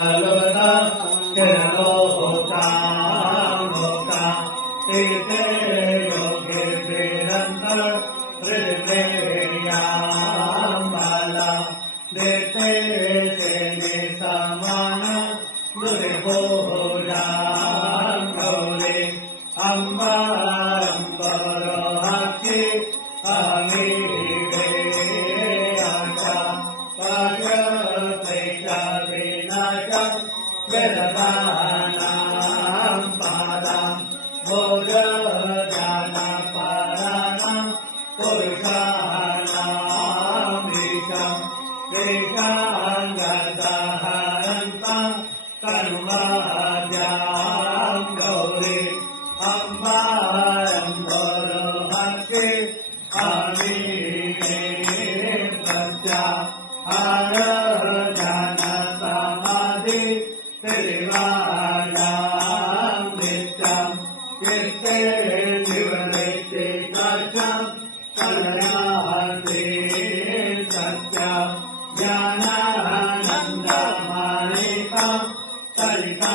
Alota, Keralota, Lota, Tete, Yoke, Vedanta, Ridveya, Mala, Dete, Sene, Samana, Muriboda, Gauri, Amba, Ambaro, Hachi, Ami, Veyacha, Vaja, Veja, Vinaya, Vedanam, Padam, Bodha, Jana, Paranam, Purushanam, Visham, Visham, Gadaharantam, Kanumajam, Gauri, Ambaram, Borohake, Ami, Satya, Arajana, Samadhi, Tirivayam, Nityam, Kirte, Jivanete, Kacham, Kalanati, Satyam, Jnanananda, Manikam, Sarita,